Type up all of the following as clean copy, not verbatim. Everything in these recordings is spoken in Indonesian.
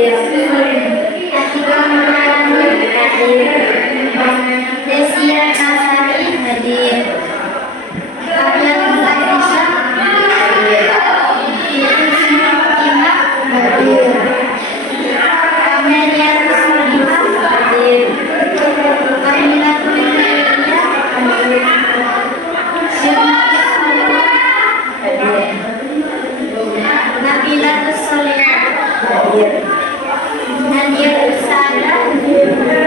Atika Maharani hadir. Desia Nasari hadir. Kalian Aisyah hadir. Imak hadir. Amelia Rusmina hadir. Kamila Tulidia hadir. Hadir. Nabila Tusolina hadir. Nadia Usada hadir.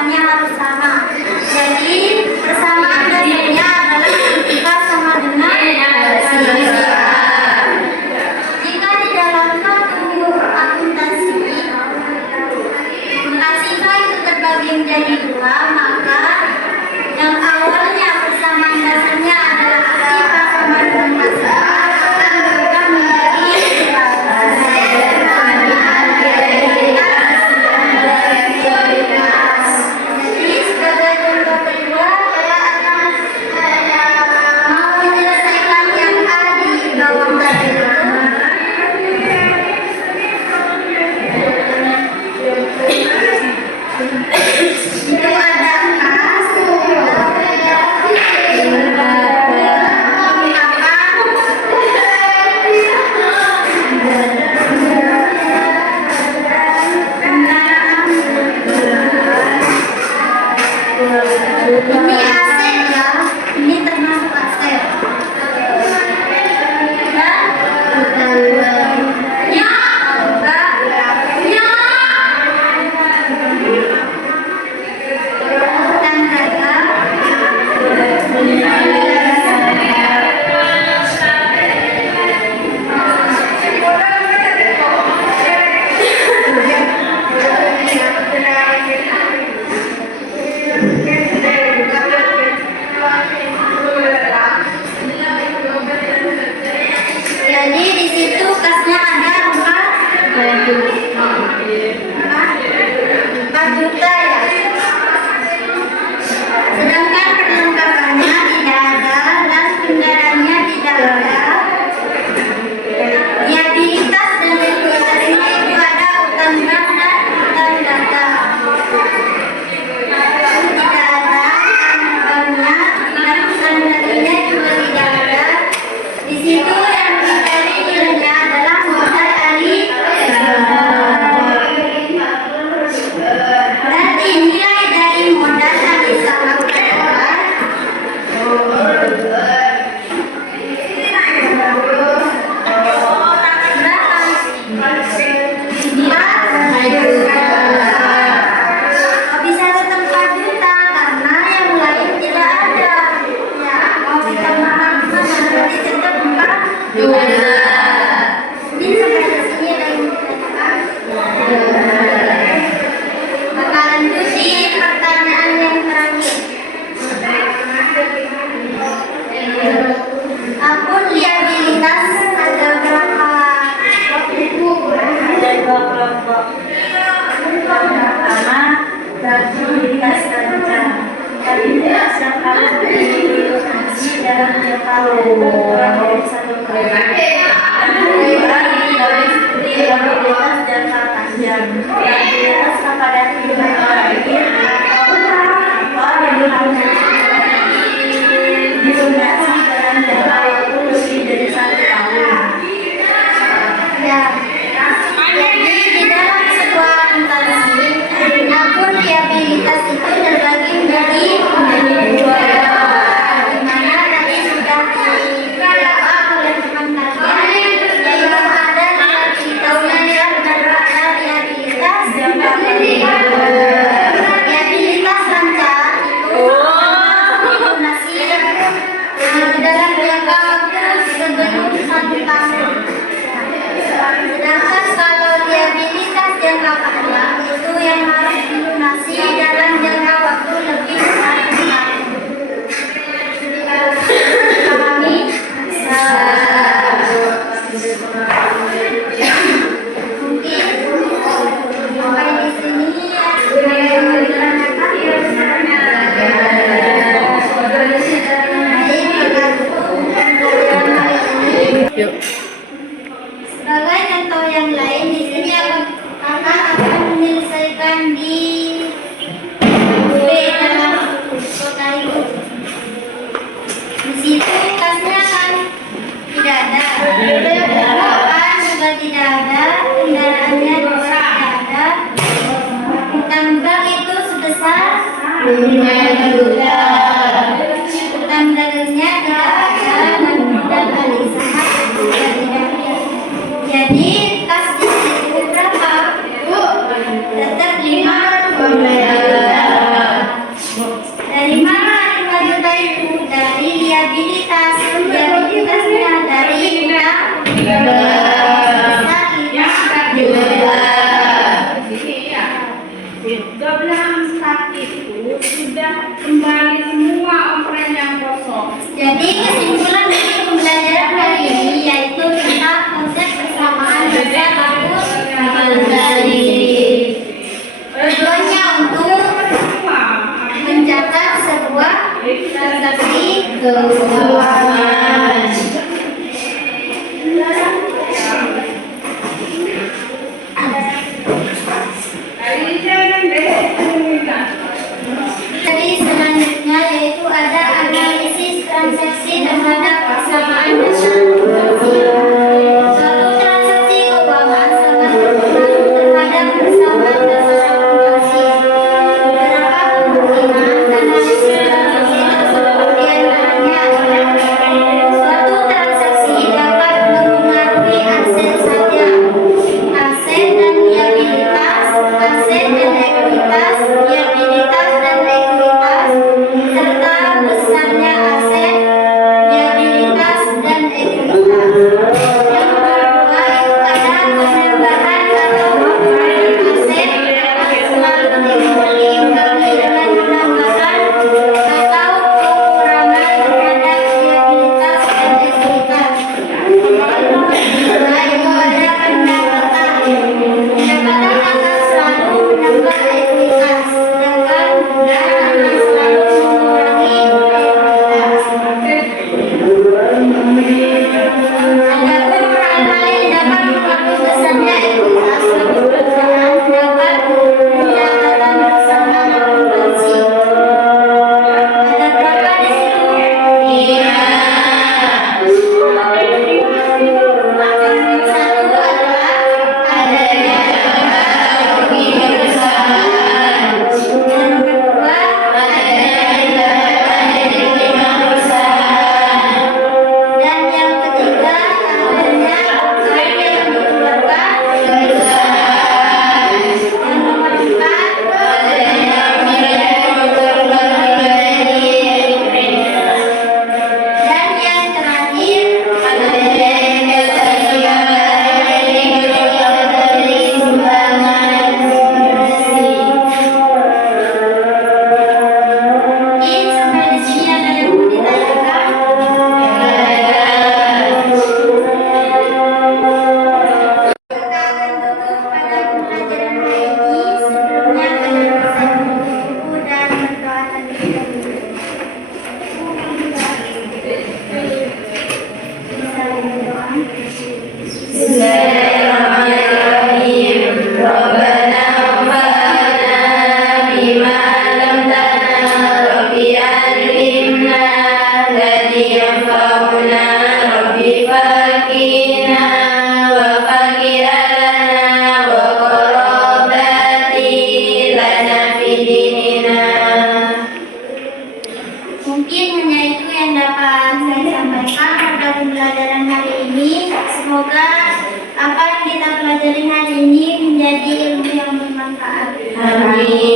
angkanya harus sama. Jadi persamaan dasarnya adalah ketika sama dengan fisika. Jika di dalam satu akuntansi fisika itu terbagi menjadi dua, maka yang awalnya persamaan dasarnya adalah fisika sama dengan fisika akan berubah menjadi jadi sebagai contoh kedua saya akan mau menyelesaikan yang ada di bawah tadi itu ada emas, ini aset ya, ini termasuk aset. Jadi di situ kasnya ada 4 juta ya. Sedangkan perlengkapannya tidak ada dan kendaraannya tidak ada. Liabilitas dan likuiditasnya itu ada utang bank dan utang dagang. Tidak ada utang banknya dan utang dagangnya juga tidak ada. Di situ yang dicari nilainya adalah modal kali berarti nilai dari modal yang disamakan adalah bisa tetap 4 juta karena yang lain tidak ada. Ya, mau kita makan berarti tetap 4 juta. Ini sampai di sini lagi maka lanjut di pertanyaan yang terakhir. Akun liabilitas ada berapa buku? Ada 2 kelompok. Pertama, liabilitas kerja. Liabilitas yang harus diilustrasi dalam jangka dari 1 bulan. Yang kedua, liabilitas jangka panjang. Liabilitas kepada pihak lain atau yang dilunasi dalam jangka waktu lebih dari 1 tahun. Ya. Jadi di dalam sebuah akuntansi, akun liabilitas itu terbagi menjadi 2, di mana tadi sudah dijawab oleh teman kalian, yaitu ada liabilitas panjang dan ada liabilitas jangka pendek. Liabilitas panjang itu dilunasi dalam jangka waktu sebelum 1 tahun. Sedangkan kalau liabilitas jangka panjang itu yang harus dilunasi dalam jangka waktu lebih dari 1 tahun. Pahami? Mungkin sampai di sini Yuk. sebagai contoh yang lain, di sini kakak akan menyelesaikan di B dalam kota itu. Di situ kasnya kan tidak ada, perlengkapan juga tidak ada, kendaraannya juga tidak ada. Utang bank itu sebesar 5 juta. Utang dagangnya tidak ada dan modal kali sama juga tidak ada. Jadi kas di situ berapa? Tetap 5 juta. Jadi selanjutnya yaitu ada analisis transaksi dan ada persamaan dasar transaksi. Suatu transaksi keuangan sangat berpengaruh terhadap persamaan dasar akumulasi. Beberapa kemungkinan analisis transaksi tersebut diantaranya adalah suatu transaksi dapat mempengaruhi aset saja, aset dan liabilitas, aset dan ekuitas, liabilitas dan ekuitas, serta besarnya aset, liabilitas dan ekuitas. Yang kedua itu ada penambahan atau pengurangan aset yang selalu diimbangi dengan penambahan atau pengurangan terhadap liabilitas dan ekuitas. Yang ketiga itu ada pendapatan. Pendapatan akan selalu menambah ekuitas, sedangkan akan selalu mengurangi ekuitas. Adapun hal lain dapat mempengaruhi besarnya ekuitas suatu perusahaan dapat pendapatan bersama akumulasi. Ada berapa di situ? Iya. Yang satu adalah adanya rugi perusahaan. Yang kedua adanya pendapatan yang diterima perusahaan. Dan yang ketiga adanya uang yang dikeluarkan perusahaan. Yang nomor 4 adanya biaya yang dikeluarkan pribadi. Dan yang terakhir adanya investasi yang dikeluarkan dari sumbangan bersih. Mungkin sampai di sini ada yang mau ditanyakan? Kita akan tutup pada pembelajaran hari ini. Sebelumnya kalian bisa menutup buku dan berdoa terlebih dahulu. Bisa berdoa. Bismillahirrahmanirrahim. Rabbana anfa'na bima 'allamtana Rabbi 'allimna alladhi yanfa'una Rabbi faqihna wa faqihana wa qarabati lana fi dinina. Mungkin hanya itu yang dapat saya sampaikan pada pembelajaran hari ini. Semoga apa yang kita pelajari hari ini menjadi ilmu yang bermanfaat. Amin.